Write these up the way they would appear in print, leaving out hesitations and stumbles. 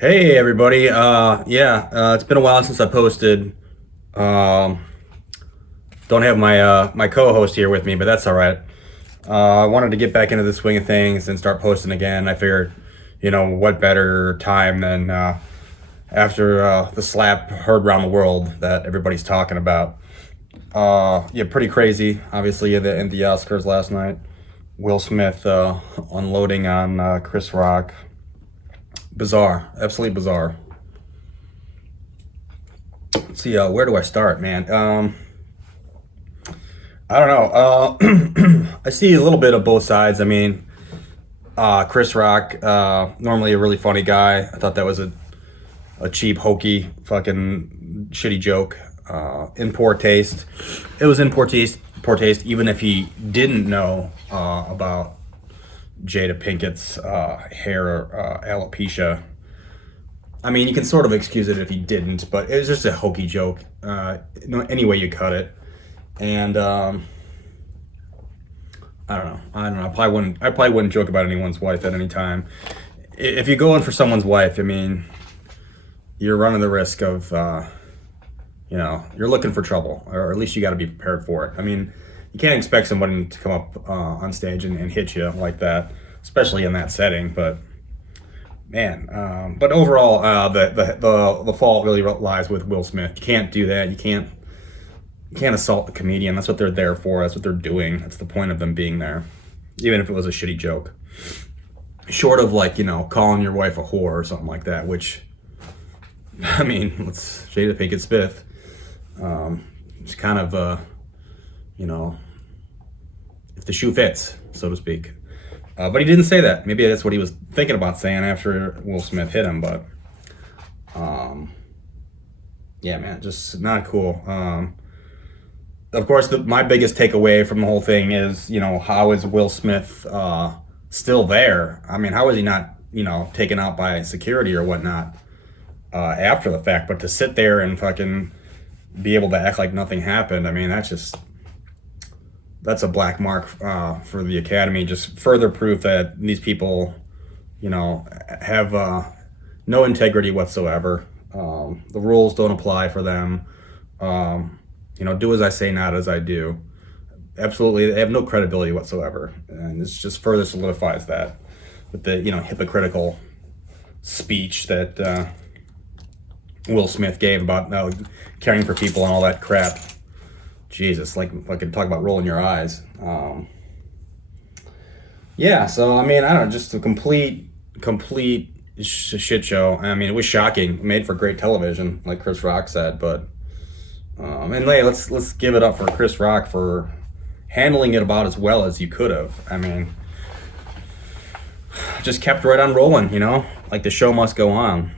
Hey everybody. It's been a while since I posted. Um, don't have my co-host here with me, but that's all right. I wanted to get back into the swing of things and start posting again. I figured, what better time than after the slap heard around the world that everybody's talking about. Yeah, pretty crazy. Obviously, in the Oscars last night, Will Smith unloading on Chris Rock. Bizarre, absolutely bizarre. Let's see, where do I start, man? I don't know. I see a little bit of both sides. I mean, Chris Rock, normally a really funny guy. I thought that was a cheap, hokey, fucking shitty joke. In poor taste. It was in poor taste, even if he didn't know about Jada Pinkett's hair alopecia. I mean, you can sort of excuse it if he didn't, but it was just a hokey joke. Any way you cut it, and I don't know. I don't know. I probably wouldn't joke about anyone's wife at any time. If you go in for someone's wife, I mean, you're running the risk of, you're looking for trouble, or at least you got to be prepared for it. I mean, you can't expect somebody to come up on stage and hit you like that, especially in that setting. But man, but overall, the fault really lies with Will Smith. You can't do that. You can't assault the comedian. That's what they're there for. That's what they're doing. That's the point of them being there, even if it was a shitty joke. Short of like calling your wife a whore or something like that. Which, I mean, let's Jada Pinkett Smith. It's kind of if the shoe fits, so to speak. But he didn't say that. Maybe that's what he was thinking about saying after Will Smith hit him. But yeah, man, just not cool. Of course, my biggest takeaway from the whole thing is, how is Will Smith still there? I mean, how is he not, taken out by security or whatnot after the fact? But to sit there and fucking be able to act like nothing happened, I mean, that's a black mark for the Academy. Just further proof that these people, have no integrity whatsoever. The rules don't apply for them. Do as I say, not as I do. Absolutely, they have no credibility whatsoever, and this just further solidifies that with the hypocritical speech that Will Smith gave about caring for people and all that crap. Jesus, like I could talk about rolling your eyes. Yeah, so I mean, I don't know, just a complete shit show. I mean, it was shocking, made for great television, like Chris Rock said, but. And let's give it up for Chris Rock for handling it about as well as you could have. I mean, just kept right on rolling, like the show must go on.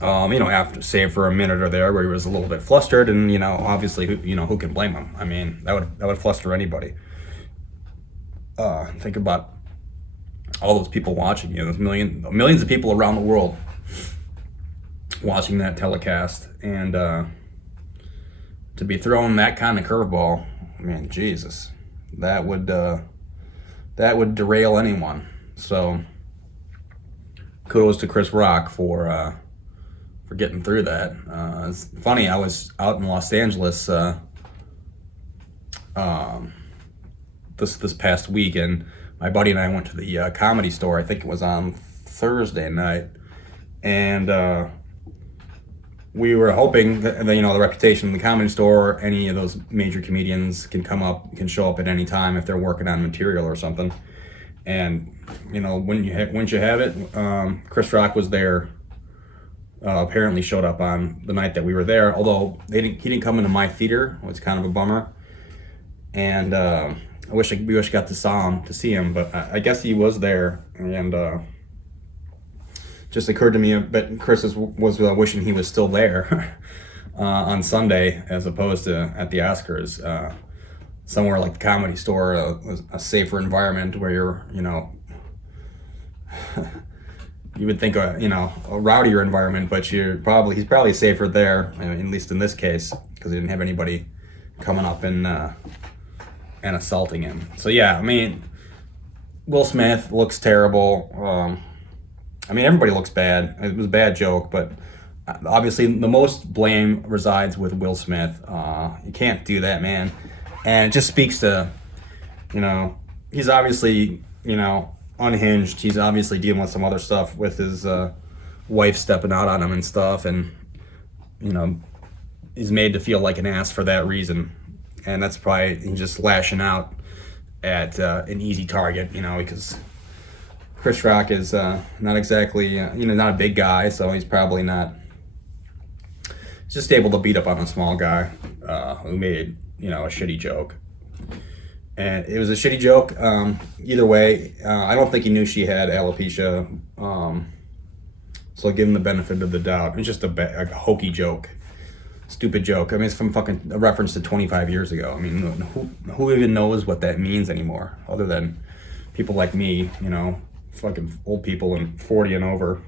After save for a minute or there where he was a little bit flustered, and obviously, who can blame him? I mean, that would fluster anybody. Think about all those people watching those millions of people around the world watching that telecast, and to be throwing that kind of curveball, I mean, Jesus, that would derail anyone. So, kudos to Chris Rock for getting through that. It's funny. I was out in Los Angeles this past week, and my buddy and I went to the Comedy Store. I think it was on Thursday night, and we were hoping that the reputation of the Comedy Store, any of those major comedians can show up at any time if they're working on material or something. And when you have it, Chris Rock was there. Apparently showed up on the night that we were there, although he didn't come into my theater. It was kind of a bummer. And we wish I got to see him, but I guess he was there. And just occurred to me that Chris was wishing he was still there on Sunday as opposed to at the Oscars. Somewhere like the Comedy Store, a safer environment where you're, you would think a rowdier environment, but he's probably safer there, at least in this case, because he didn't have anybody coming up and assaulting him. So yeah, I mean, Will Smith looks terrible. I mean, everybody looks bad. It was a bad joke, but obviously the most blame resides with Will Smith. You can't do that, man. And it just speaks to, you know, he's obviously, unhinged. He's obviously dealing with some other stuff with his wife stepping out on him and stuff. And, you know, he's made to feel like an ass for that reason. And that's probably he's just lashing out at an easy target, because Chris Rock is not exactly, not a big guy, so he's probably not just able to beat up on a small guy who made, a shitty joke. And it was a shitty joke. Either way, I don't think he knew she had alopecia. So I'll give him the benefit of the doubt. It's just a hokey joke. Stupid joke. I mean, it's from fucking a reference to 25 years ago. I mean, who even knows what that means anymore, other than people like me, fucking old people and 40 and over.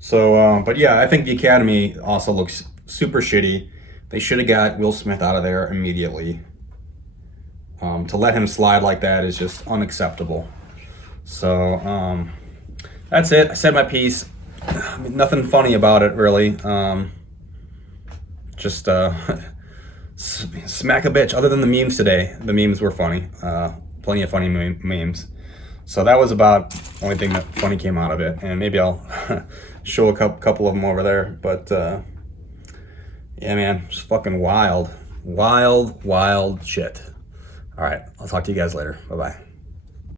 So, but yeah, I think the Academy also looks super shitty. They should have got Will Smith out of there immediately. To let him slide like that is just unacceptable. So, that's it. I said my piece. I mean, nothing funny about it, really. Just smack a bitch. Other than the memes today, the memes were funny. Plenty of funny memes. So that was about the only thing that funny came out of it. And maybe I'll show a couple of them over there. But yeah, man, just fucking wild shit. All right, I'll talk to you guys later. Bye-bye.